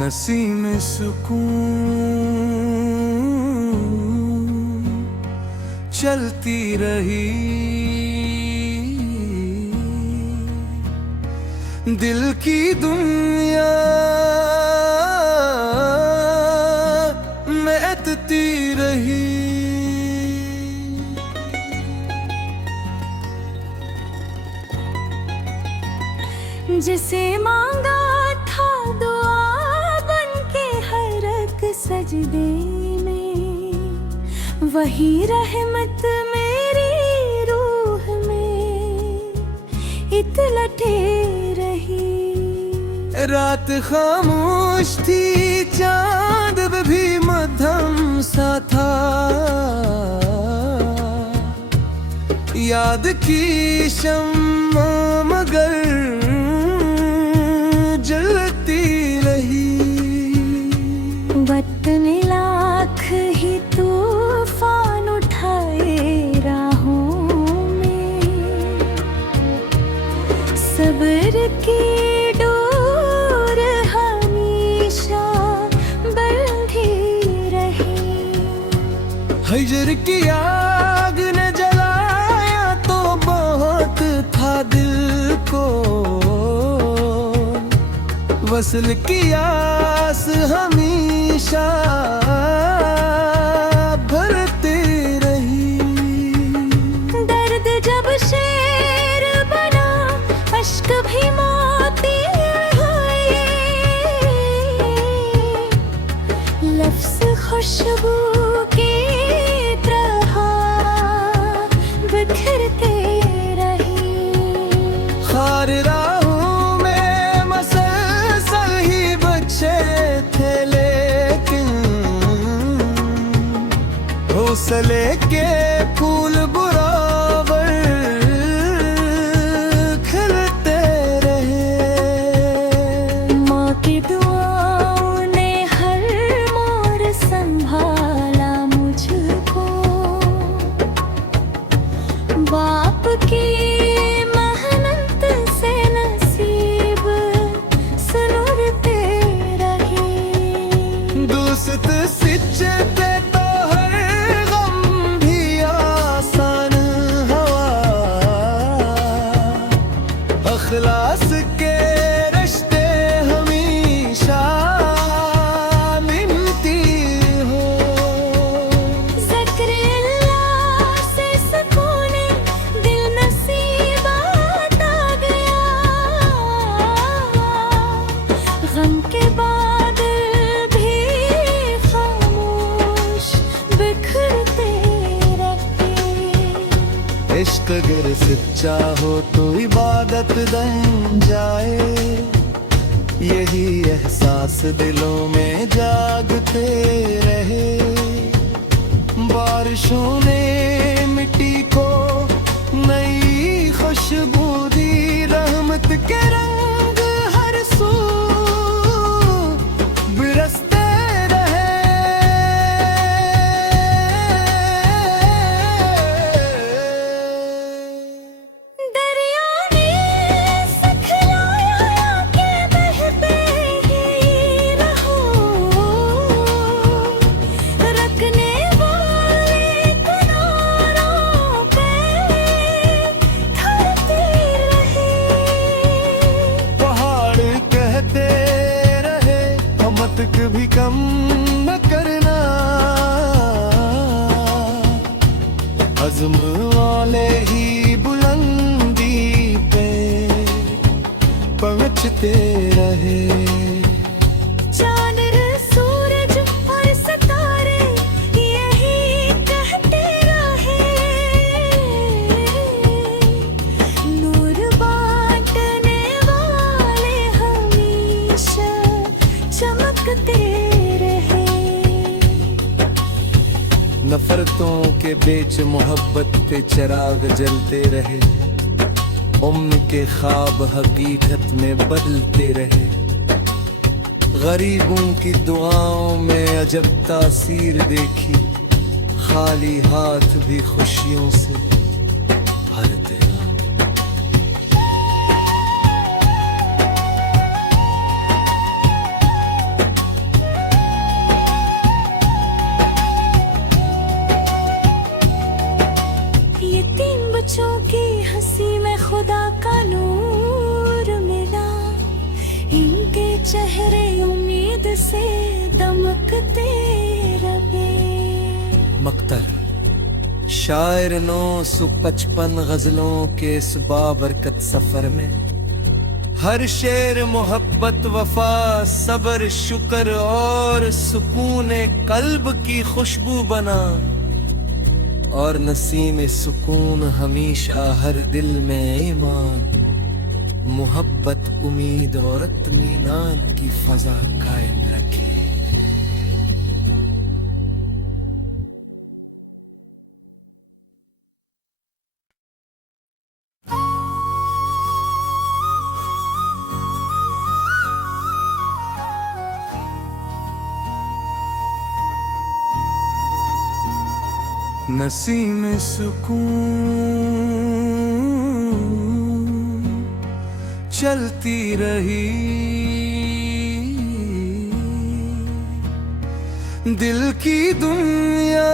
नसीम सुकून चलती रही, दिल की दुनिया महकती रही। जिसे मांगा था दुआ बनके हर एक सजदे में, वही रहमत मेरी रूह में इतलटे रही। रात खामोश थी, चांद भी मध्यम सा था, याद की शम्मा मगर जलती रही। वक्त ने लाख ही तूफान उठाए राहों में, सब्र की डोर हमेशा बंधी रही। हिजर की आग ने जलाया तो बहुत था दिल को, वसल की आस हमेशा भरती रही। दर्द जब शेर बना, अश्क भी मोती हुए, लफ्ज़ खुशबू की तरह बिखरते रही। खार राहों में मसलसल ही बचे थे, लेकिन हौसले के फूल बुरावर खिलते रहे। माँ की दुआओं ने हर मोड़ संभाला मुझको, बाप की मेहनत से नसीब सनूरते रहे। दोस्त सच्चे थे तो हर गम भी आसान हवा, अखलास के रिश्ते हमेशा मिलती हो। ज़िक्र-ए-अल्लाह से सुकून दिल नसीबात आ गया, गम के बादल भी खामोश बिखरते रहे। इश्क अगर सच्चा हो तो इबादत बन जाए, यही एहसास दिलों में जागते रहे। बारिशों ने मिट्टी को नई खुशबू दी, रहमत के रंग हर सू बिरसते रहे। दरिया ने सिखलाया कि बहते ही रहो, रखने वाले किनारों पे ठहरते रहे। पहाड़ कहते रहे मत कभी कम न करना, अज़्म वाले ही बुलंदी पे पहुंचते रहे। चांद सूरज और सितारे यही कहते रहे, नूर बांटने वाले हमेशा चमकते रहे। नफरतों के बीच मोहब्बत पे चिराग जलते रहे, उम्र के ख्वाब हकीकत में बदलते रहे। गरीबों की दुआओं में अजब तासीर देखी, खाली हाथ भी खुशियों से भरते रहे। मक्तर शायर 955 गजलों के इस बाबरकत सफर में हर शेर मोहब्बत वफा सब्र शुक्र और सुकून कल्ब की खुशबू बना और नसीम सुकून हमेशा हर दिल में ईमान मोहब्बत उम्मीद और इत्मीनान की फजा कायम रखे। नसीम सुकून चलती रही दिल की दुनिया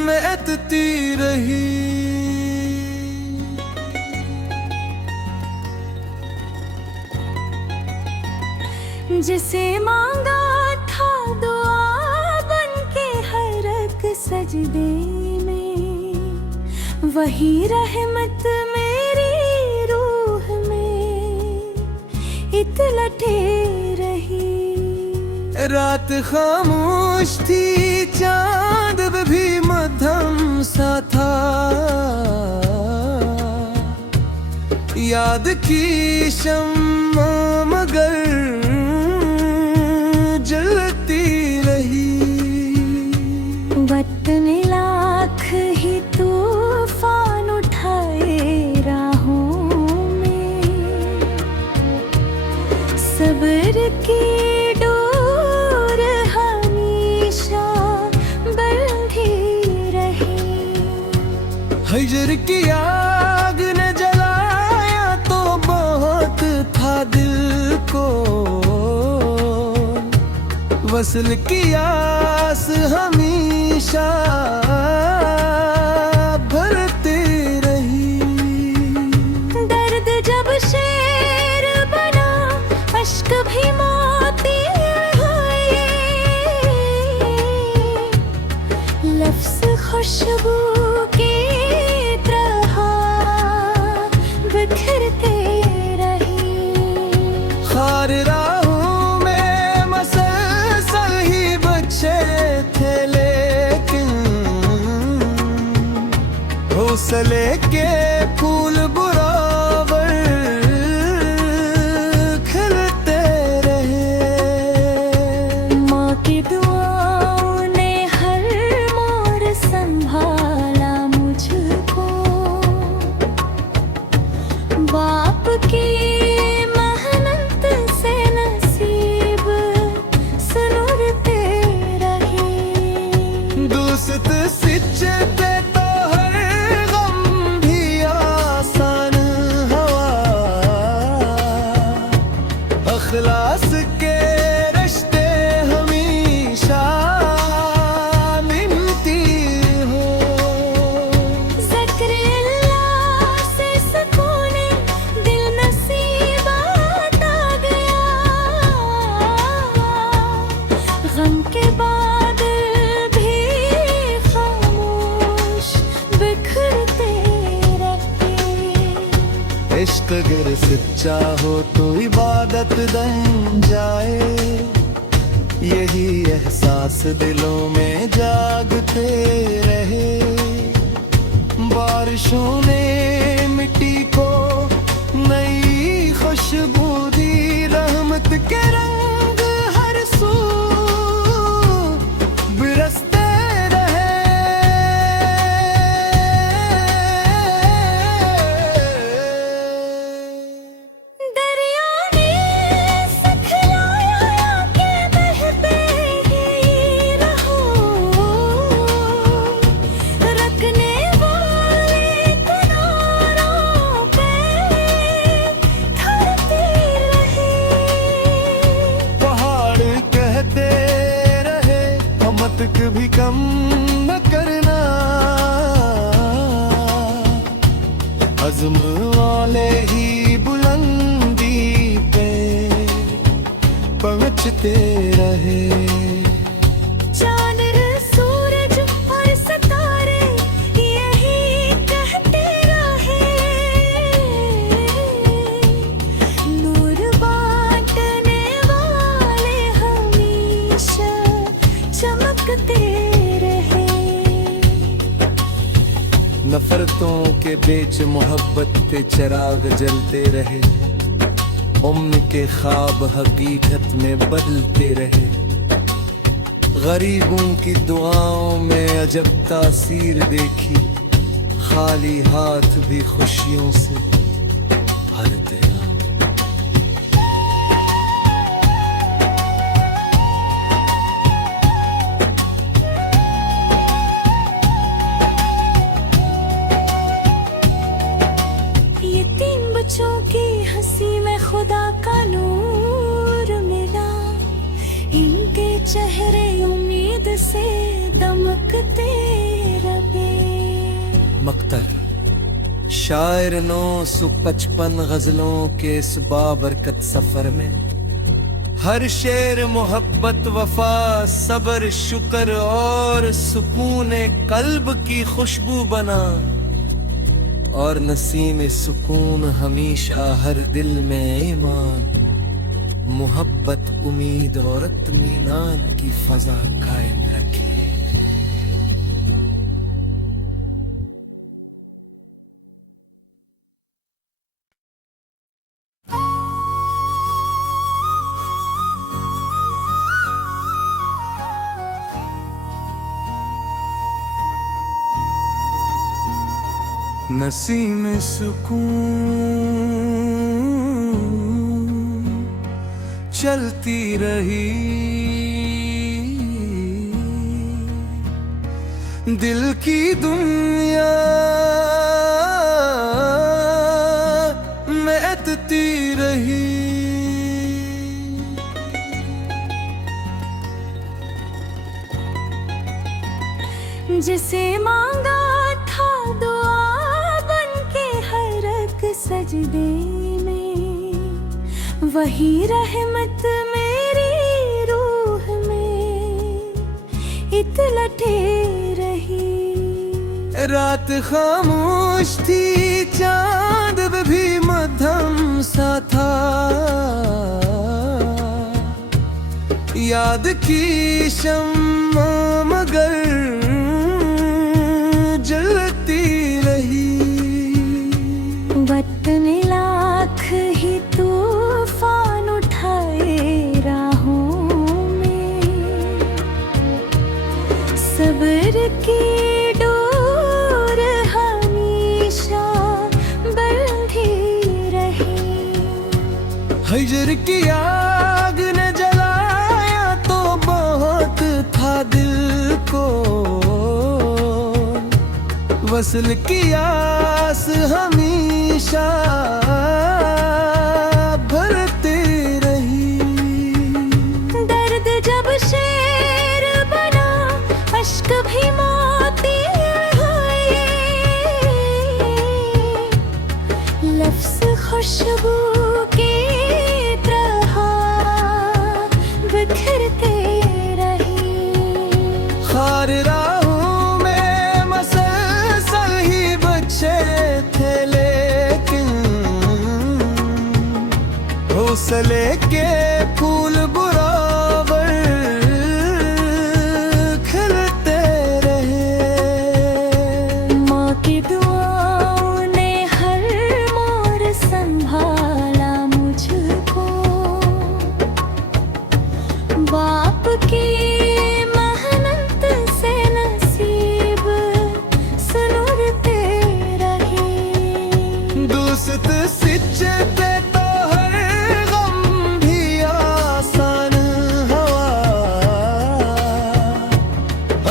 महकती रही। जिसे मांगा था दुआ बनके हर एक सजदे में, वही रहमत मेरी रूह में इतलटे रही। रात खामोश थी चांद भी मध्यम सा था, याद की शम्मा मगर जलती रही। वक्त ने लाख ही तूफान उठाए राहों में, सब्र की डोर हमेशा बंधी रही। हिजर की आग ने जलाया तो बहुत था दिल को, वसल की आस हमेशा भरती रही। दर्द जब शेर बना अश्क भी मोती हुए, लफ्ज़ खुशबू की तरह बिखरते रही। खार राहों में मसलसल ही बच्चे थे लेकिन हौसले के फूल बुरावर खिलते रहे। माँ की दुआओं ने हर मोड़ संभाला मुझको, बाप की मेहनत से नसीब सुनुरते रहे। दोस्त सच्चे थे तो हर गम भी आसान हवा, अखलास के रिश्ते हमेशा मिलती हो। ज़िक्र अल्लाह से सुकून दिल नसीब आता गया, गम के बाद भी खामोश बिखरते रहे। इश्क अगर सच्चा हो तो इबादत बन जाए, यही एहसास दिलों में जागते रहे। बारिशों ने मिट्टी को नई खुशबू दी, रहमत के रंग हर सू बिरसते रहे। दरिया ने सिखलाया कि बहते ही रहो, रखने वाले किनारों पे ठहरते रहे। पहाड़ कहते रहे मत कभी कम न करना, अज़्म वाले ही बुलंदी पे पहुंचते रहे। शर्तों के बेच मोहब्बत पे चिराग जलते रहे, उम्र के ख्वाब हकीकत में बदलते रहे। गरीबों की दुआओं में अजब तासीर देखी, खाली हाथ भी खुशियों से भरते रहे। ये तीन बच्चों की हंसी में खुदा का नूर मिला, इनके चेहरे उम्मीद से दमकते रहे। मक्तर शायर 955 गजलों के इस बाबरकत सफर में हर शेर मोहब्बत, वफा, सब्र, शुक्र और सुकून कल्ब की खुशबू बना। और नसीम सुकून हमेशा हर दिल में ईमान, मोहब्बत, उम्मीद और इत्मीनान की फजा कायम रखे। नसीम सुकून चलती रही, दिल की दुनिया महकती रही। जिसे मांगा था दुआ बन के हर एक सजदे में, वही रहमत मेरी रूह में इतलटे रही। रात खामोश थी, चांद भी मध्यम सा था, याद की शम्मा मगर जलती रही। वक्त ने लाख ही तूफान उठाए राहों में, सब्र की डोर हमेशा बंधी रही। हिजर की आग ने जलाया तो बहुत था दिल को, वसल की आस हमेशा भरते रही। दर्द जब शेर बना, अश्क भी मोती हुए, लफ्ज़ खुशबू की तरह बिखरते रही। खार राहों में मसलसल ही बच्चे थे, लेकिन हौसले के फूल बराबर खिलते रहे। माँ की दुआओं ने हर मोड़ संभाला मुझको, बाप की मेहनत से नसीब सुनूरते रहे। दोस्त सच्चे पे तो हर गम भी आसान हवा,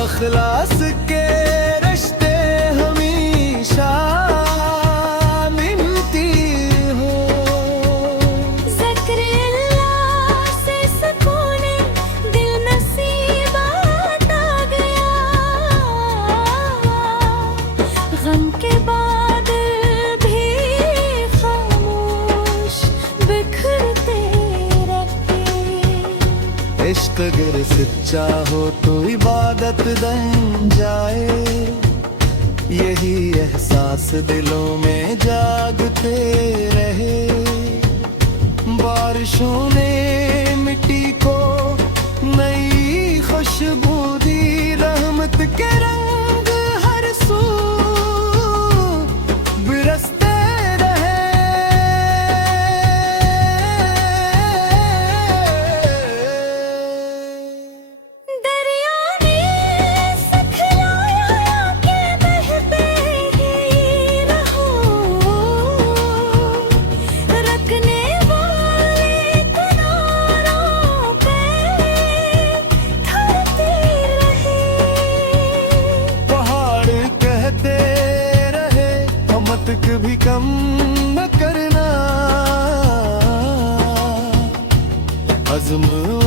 अखलास के रिश्ते हमेशा मिलती हो। ज़िक्र अल्लाह से सुकून दिल नसीबात आ गया, गम के बाद भी खामोश बिखरते रहते। इश्क अगर सच्चा हो तो इबादत बन जाए, यही एहसास दिलों में जागते रहे। बारिशों ने मिट्टी को नई खुशबू दी, रहमत के रंग हर सू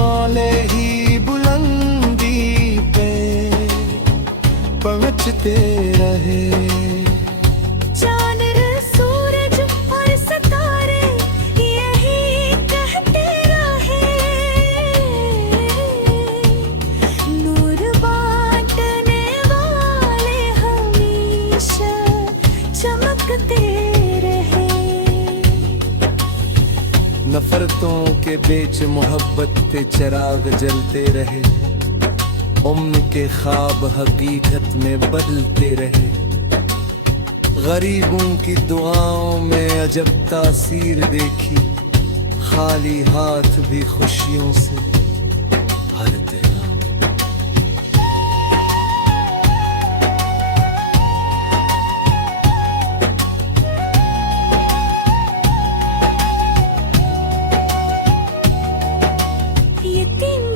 शौले ही बुलंदी पे पहुंचते रहे। चांद सूरज और सितारे यही कहते रहे, नूर बांटने वाले हमेशा चमकते रहे। नफरतों के बीच मोहब्बत के चिराग जलते रहे, उम्र के ख्वाब हकीकत में बदलते रहे। गरीबों की दुआओं में अजब तासीर देखी, खाली हाथ भी खुशियों से भरते रहे।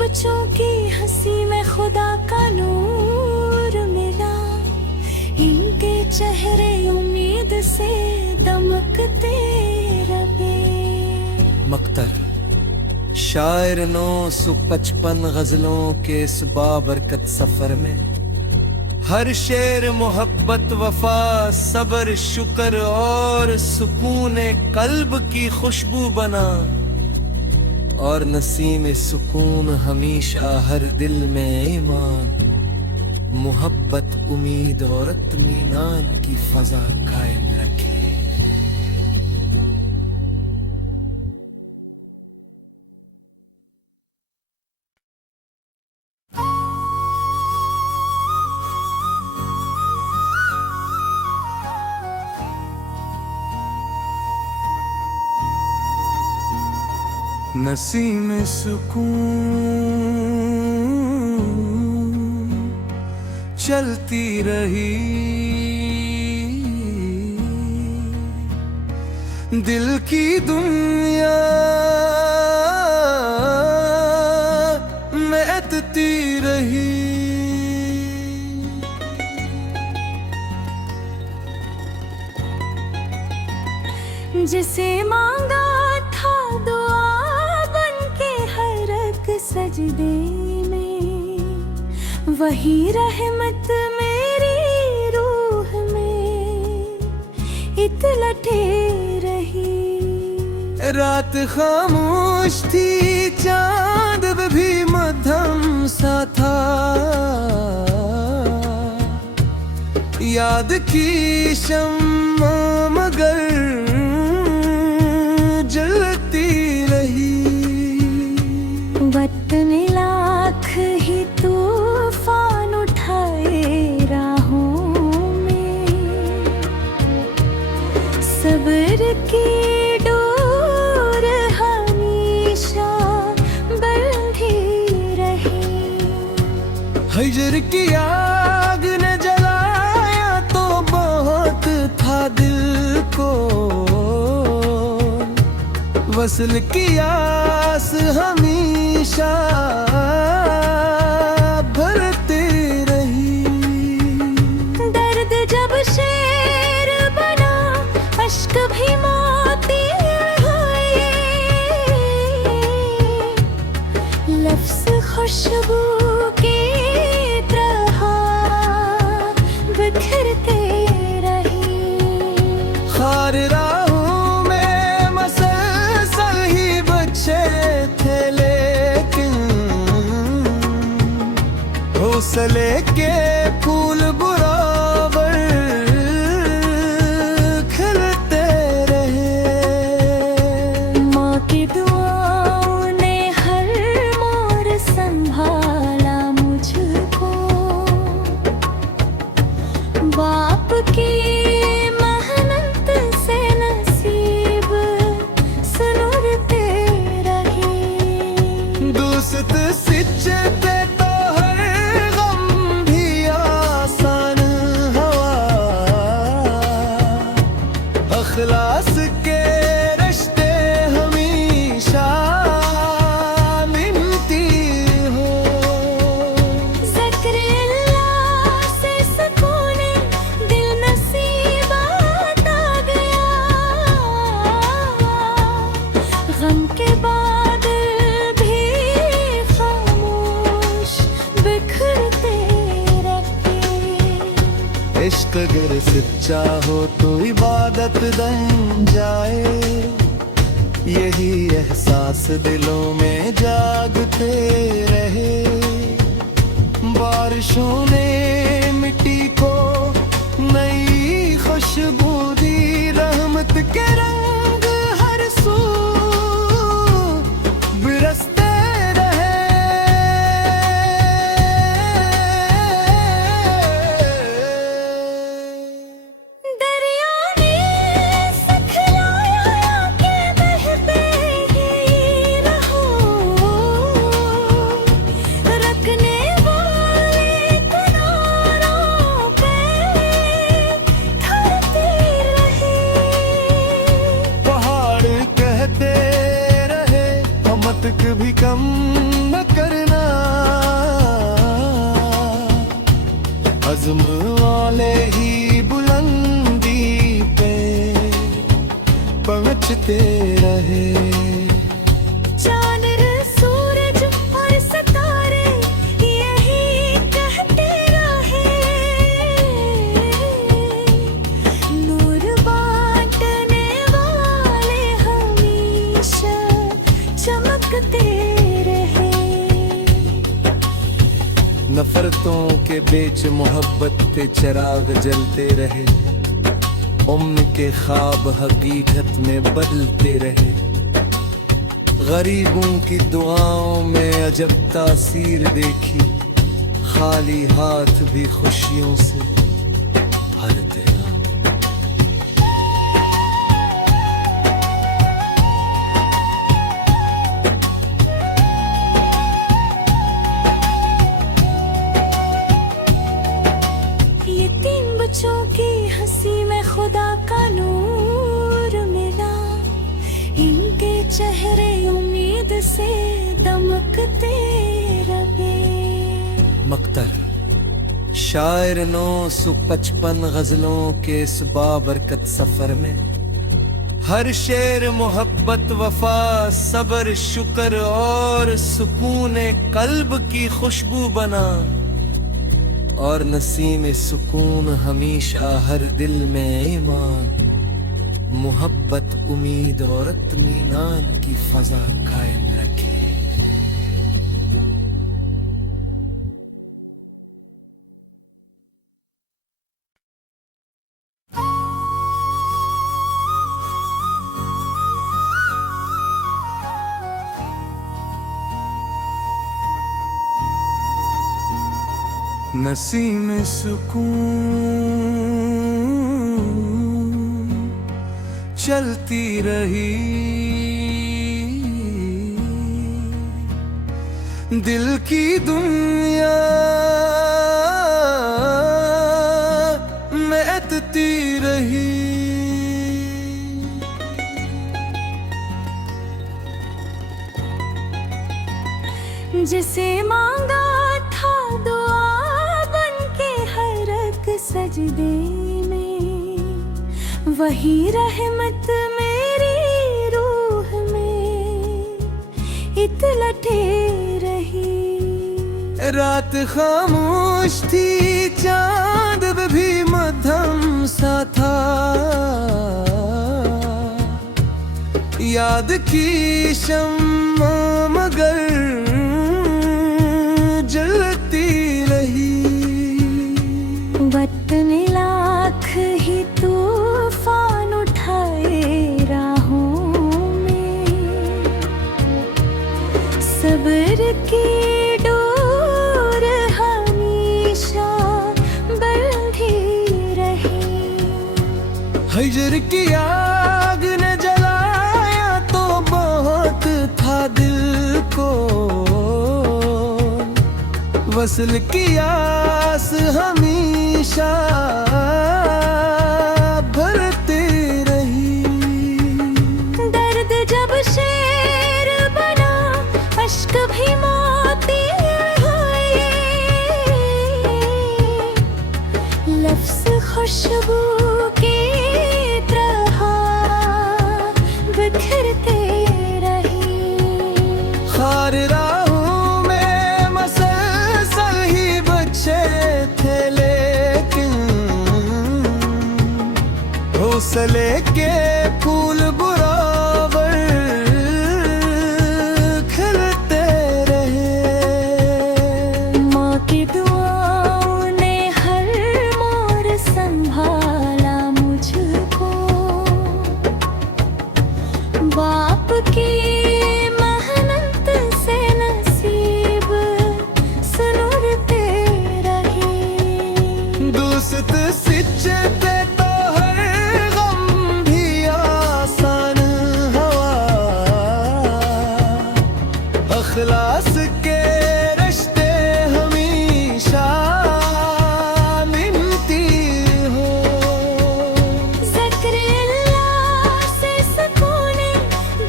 बच्चों की हंसी में खुदा का नूर मिला, इनके चेहरे उम्मीद से दमकते रहे। मक्तर शायर 955 गजलों के इस बाबरकत सफर में हर शेर मोहब्बत, वफा, सब्र, शुक्र और सुकून कल्ब की खुशबू बना। और नसीम सुकून हमेशा हर दिल में ईमान, मोहब्बत, उम्मीद और इत्मीनान की फजा कायम रखे। नसीम सुकून चलती रही, दिल की दुनिया महकती रही। जिसे मांगा था दुआ बनके हर एक सजदे में, वही रहमत मेरी रूह में इतलटे रही। रात खामोश थी, चांद भी मध्यम सा था, याद की शम्मा मगर जलती रही। वक्त ने लाख ही तूफान उठाए राहों में, सब्र की डोर हमेशा बंधी रही। हिजर की आग ने जलाया तो बहुत था दिल को, वसल की आस हमेशा भरती रही। दर्द जब शेर बना, अश्क भी मोती हुए, लफ्ज़ खुशबू की तरह बिखरते रही। खार राहों में मसलसल ही बच्चे थे, लेकिन हौसले के फूल बराबर खिलते रहे। माँ की दुआओं ने हर मोड़ संभाला मुझको, बाप की मेहनत से नसीब सुनरते रहे। दोस्त दोस्त सिचते तो हर गम भी आसान इश्क अगर सच्चा हो तो इबादत बन जाए, यही एहसास दिलों में जागते रहे। बारिशों ने मिट्टी को नई खुशबू दी, रहमत के रंग हर सू बिरसते रहे। दरिया ने सिखलाया कि बहते ही रहो, रखने वाले किनारों पे ठहरते रहे। पहाड़ कहते रहे मत कभी कम न करना, अज़्म वाले ही बुलंदी पे पहुंचते रहे। चांद सूरज और सितारे यही कहते रहे, नूर बांटने वाले हमेशा चमकते रहे। नफरतों के बीच मोहब्बत के चिराग जलते रहे, उम्र के ख्वाब हकीकत में बदलते रहे। गरीबों की दुआओं में अजब तासीर देखी, खाली हाथ भी खुशियों से भरते रहे। ये तीन बच्चों की हंसी में खुदा का नूर मिला, इनके चेहरे उम्मीद से दमकते रहे। मक्तर शायर 955 गजलों के इस बाबरकत सफर में, हर शेर मोहब्बत, वफा, सब्र, शुक्र और सुकून कल्ब की खुशबू बना। और नसीम सुकून हमेशा हर दिल में ईमान, मोहब्बत, उम्मीद और इत्मीनान की फजा कायम रखे। नसीम सुकून चलती रही, दिल की दुनिया महकती रही। जिसे मांगा था दुआ बन के हर एक सजदे में, वही रहमत मेरी रूह में इतलटे रही। रात खामोश थी, चांद भी मध्यम सा था, याद की शम्मा मगर जलती रही। वक्त ने लाख ही तूफान उठाए राहों में, सब्र की डोर हमेशा बंधी रही। हिजर की आग ने जलाया तो बहुत था दिल को, वसल की आस हमेशा भरती रही। दर्द जब शेर बना, अश्क भी मोती हुए, लफ्ज़ खुशबू की तरह बिखरते रही। खार राहों में मसलसल ही बच्चे थे, लेकिन फासले के फूल बराबर खिलते रहे। माँ की दुआओं ने हर मोड़ संभाला मुझको, बाप की मेहनत से नसीब सुनते रहे। दोस्त सिचते तो हर गम भी आसान हवा, अखलास के रिश्ते हमेशा मिलती हो। ज़िक्र-ए-अल्लाह से सुकून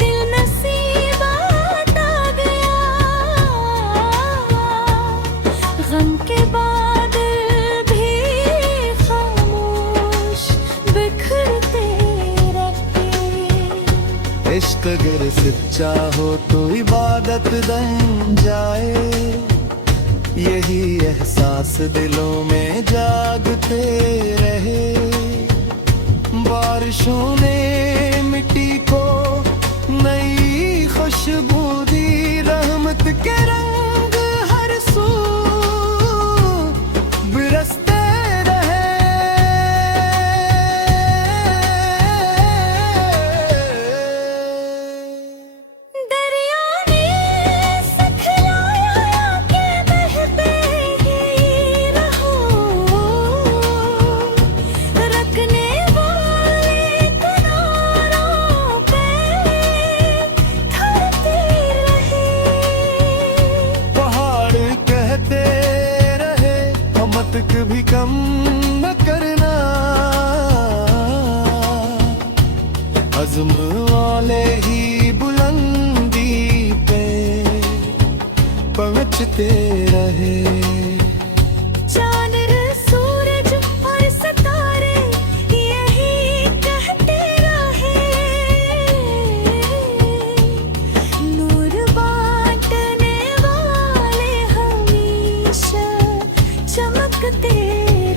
दिल नसीबात आ गया, गम के बादल भी खामोश बिखरते रहते। इश्क अगर सच्चा हो तो इबादत बन जाए, यही एहसास दिलों में जागते रहे। बारिशों ने मिट्टी को नई खुशबू दी, रहमत के रंग हर सू बरसते रहे। दरिया ने सिखलाया कि बहते ही रहो, रखने वाले किनारों पे ठहरते रहे। पहाड़ कहते रहे मत कभी कम न करना, अज़्म वाले ही बुलंदी पे पहुंचते रहे। चांद सूरज और सितारे यही कहते रहे, नूर बांटने वाले हमेशा चमकते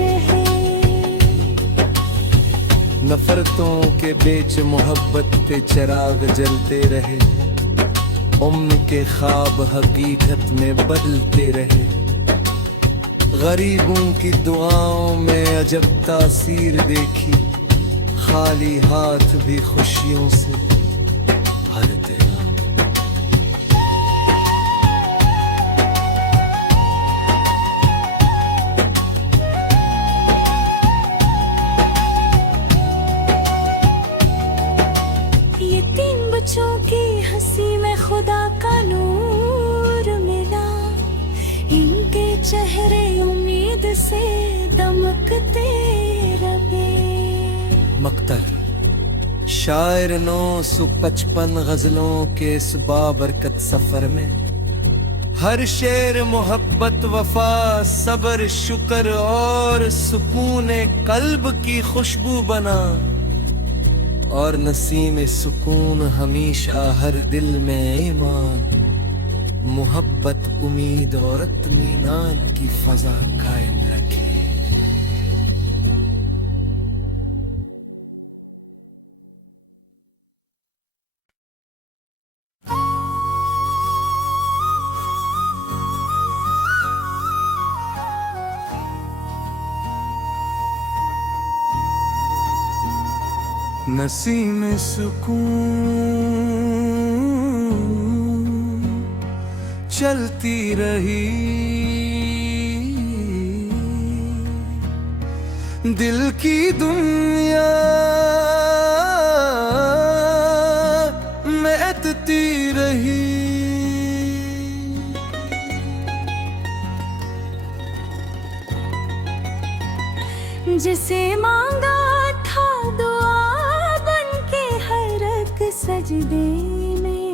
रहे। नफरतों के बीच मोहब्बत के चिराग जलते रहे, उम्र के ख्वाब हकीकत में बदलते रहे। गरीबों की दुआओं में अजब तासीर देखी, खाली हाथ भी खुशियों से भरते रहे। ये तीन बच्चों की हंसी में खुदा का नूर मिला, इनके चेहरे उम्मीद से दमकते रहे। मक्तर शायर 955 गजलों के इस बाबरकत सफर में हर शेर मोहब्बत, वफा, सब्र, शुक्र और सुकून कल्ब की खुशबू बना। और नसीम सुकून हमेशा हर दिल में ईमान, मोहब्बत, उम्मीद और इत्मीनान की फजा कायम रखे। नसीम सुकून चलती रही, दिल की दुनिया महकती रही। जिसे मांगा था दुआ बन के हर एक सजदे में,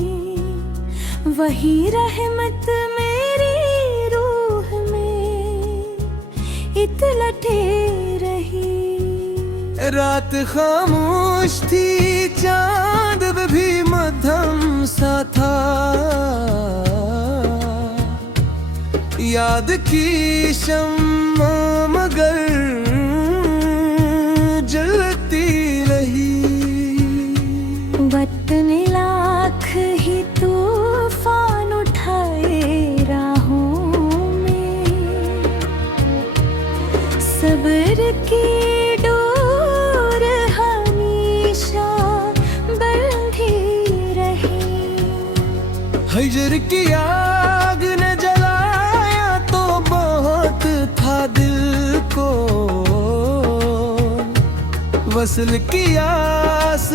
वही रहमत मेरी रूह में इतलटे रही। रात खामोश थी, चांद भी मध्यम सा था, याद की शम्मा मगर जलती रही। वसल की आस